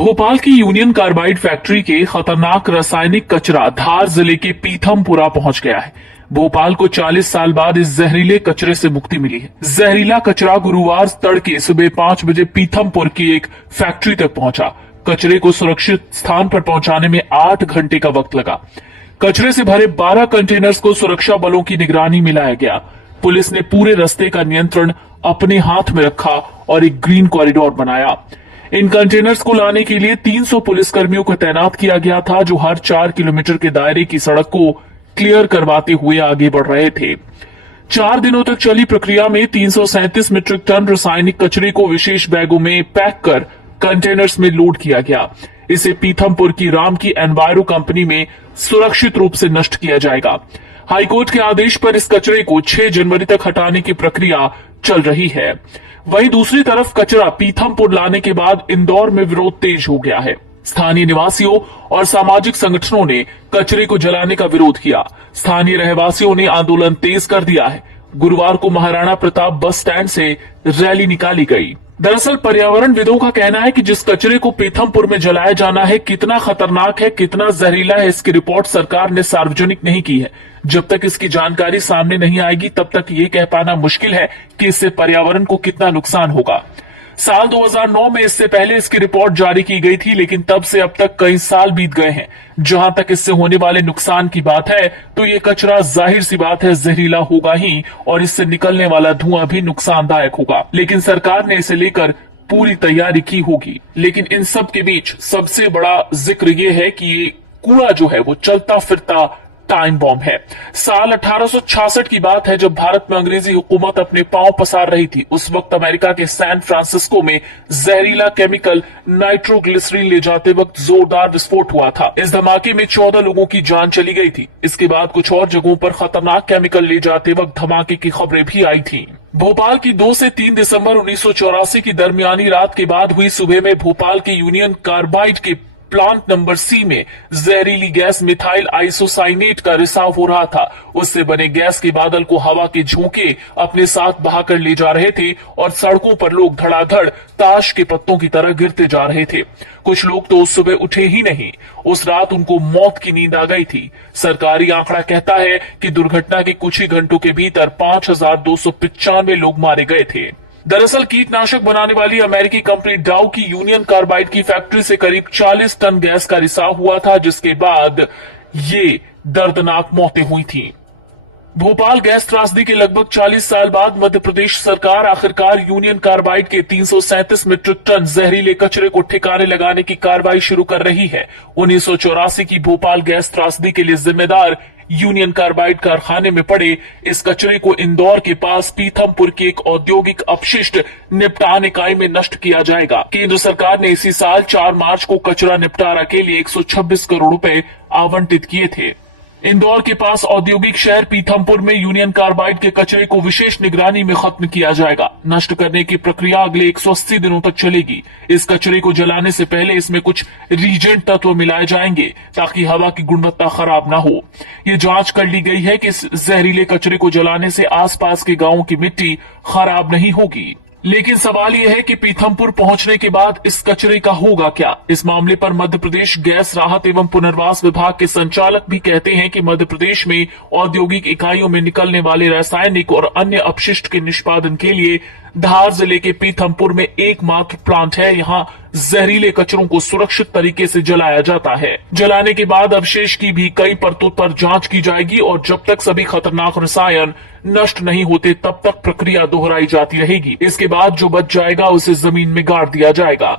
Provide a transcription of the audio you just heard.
भोपाल की union carbide factory के खतरनाक रासायनिक कचरा धार जिले के पीथमपुरा पहुंच गया है। भोपाल को 40 साल बाद इस जहरीले कचरे से मुक्ति मिली है। जहरीला कचरा गुरुवार तड़के सुबह 5 बजे पीथमपुर की एक फैक्ट्री तक पहुंचा। कचरे को सुरक्षित स्थान पर पहुंचाने में 8 घंटे का वक्त लगा। कचरे से भरे 12 कंटेनर्स को सुरक्षा बलों की निगरानी में लाया गया। पुलिस ने पूरे रास्ते का नियंत्रण अपने हाथ में रखा और एक ग्रीन कॉरिडोर बनाया। इन कंटेनर्स को लाने के लिए 300 पुलिसकर्मियों को तैनात किया गया था, जो हर 4 किलोमीटर के दायरे की सड़क को क्लियर करवाते हुए आगे बढ़ रहे थे। 4 दिनों तक चली प्रक्रिया में 337 मीट्रिक टन रासायनिक कचरे को विशेष बैगों में पैक कर कंटेनर्स में लोड किया गया। इसे पीथमपुर की राम की एनवायरो कंपनी में सुरक्षित रूप से नष्ट किया जाएगा। हाईकोर्ट के आदेश पर इस कचरे को 6 जनवरी तक हटाने की प्रक्रिया चल रही है। वहीं दूसरी तरफ कचरा पीथमपुर लाने के बाद इंदौर में विरोध तेज हो गया है। स्थानीय निवासियों और सामाजिक संगठनों ने कचरे को जलाने का विरोध किया। स्थानीय रहवासियों ने आंदोलन तेज कर दिया है। गुरुवार को महाराणा प्रताप बस स्टैंड से रैली निकाली गई। दरअसल पर्यावरणविदों का कहना है कि जिस कचरे को पीथमपुर में जलाया जाना है कितना खतरनाक है, कितना जहरीला है, इसकी रिपोर्ट सरकार ने सार्वजनिक नहीं की है। जब तक इसकी जानकारी सामने नहीं आएगी तब तक ये कह पाना मुश्किल है कि इससे पर्यावरण को कितना नुकसान होगा। साल 2009 में इससे पहले इसकी रिपोर्ट जारी की गई थी, लेकिन तब से अब तक कई साल बीत गए हैं। जहां तक इससे होने वाले नुकसान की बात है तो ये कचरा जाहिर सी बात है जहरीला होगा ही, और इससे निकलने वाला धुआं भी नुकसानदायक होगा। लेकिन सरकार ने इसे लेकर पूरी तैयारी की होगी। लेकिन इन सब के बीच सबसे बड़ा जिक्र ये है कि ये कूड़ा जो है वो चलता फिरता टाइम बॉम्ब है। साल 1866 की बात है, जब भारत में अंग्रेजी हुकूमत अपने पांव पसार रही थी। उस वक्त अमेरिका के सैन फ्रांसिस्को में जहरीला केमिकल नाइट्रोग्लिसरीन ले जाते वक्त जोरदार विस्फोट हुआ था। इस धमाके में 14 लोगों की जान चली गई थी। इसके बाद कुछ और जगहों पर खतरनाक केमिकल ले जाते वक्त धमाके की खबरें भी आई थी। भोपाल की 2 से 3 दिसंबर 1984 की दरमियानी रात के बाद हुई सुबह में भोपाल के यूनियन कार्बाइड के प्लांट नंबर सी में जहरीली गैस मिथाइल आइसोसाइनेट का रिसाव हो रहा था। उससे बने गैस के बादल को हवा के झोंके अपने साथ बहाकर ले जा रहे थे और सड़कों पर लोग धड़ाधड़ ताश के पत्तों की तरह गिरते जा रहे थे। कुछ लोग तो उस सुबह उठे ही नहीं। उस रात उनको मौत की नींद आ गई थी। सरकारी आंकड़ा कहता है कि दुर्घटना के कुछ ही घंटों के भीतर 5295 लोग मारे गए थे। दरअसल कीटनाशक बनाने वाली अमेरिकी कंपनी डाउ की यूनियन कार्बाइड की फैक्ट्री से करीब 40 टन गैस का रिसाव हुआ था, जिसके बाद ये दर्दनाक मौतें हुई थीं। भोपाल गैस त्रासदी के लगभग 40 साल बाद मध्य प्रदेश सरकार आखिरकार यूनियन कार्बाइड के 337 मीट्रिक टन जहरीले कचरे को ठिकाने लगाने की कार्रवाई शुरू कर रही है। 1984 की भोपाल गैस त्रासदी के लिए जिम्मेदार यूनियन कार्बाइड कारखाने में पड़े इस कचरे को इंदौर के पास पीथमपुर की एक औद्योगिक अपशिष्ट निपटान इकाई में नष्ट किया जाएगा। केंद्र सरकार ने इसी साल 4 मार्च को कचरा निपटारा के लिए 126 करोड़ रुपए आवंटित किए थे। इंदौर के पास औद्योगिक शहर पीथमपुर में यूनियन कार्बाइड के कचरे को विशेष निगरानी में खत्म किया जाएगा। नष्ट करने की प्रक्रिया अगले 180 दिनों तक चलेगी। इस कचरे को जलाने से पहले इसमें कुछ रीजेंट तत्व मिलाए जाएंगे ताकि हवा की गुणवत्ता खराब न हो। ये जांच कर ली गई है कि इस जहरीले कचरे को जलाने से आसपास के गांवों की मिट्टी खराब नहीं होगी। लेकिन सवाल यह है कि पीथमपुर पहुंचने के बाद इस कचरे का होगा क्या। इस मामले पर मध्य प्रदेश गैस राहत एवं पुनर्वास विभाग के संचालक भी कहते हैं कि मध्य प्रदेश में औद्योगिक इकाइयों में निकलने वाले रासायनिक और अन्य अपशिष्ट के निष्पादन के लिए धार जिले के पीथमपुर में एकमात्र प्लांट है। यहाँ जहरीले कचरों को सुरक्षित तरीके से जलाया जाता है। जलाने के बाद अवशेष की भी कई परतों पर जांच की जाएगी और जब तक सभी खतरनाक रसायन नष्ट नहीं होते तब तक प्रक्रिया दोहराई जाती रहेगी। इसके बाद जो बच जाएगा उसे जमीन में गाड़ दिया जाएगा।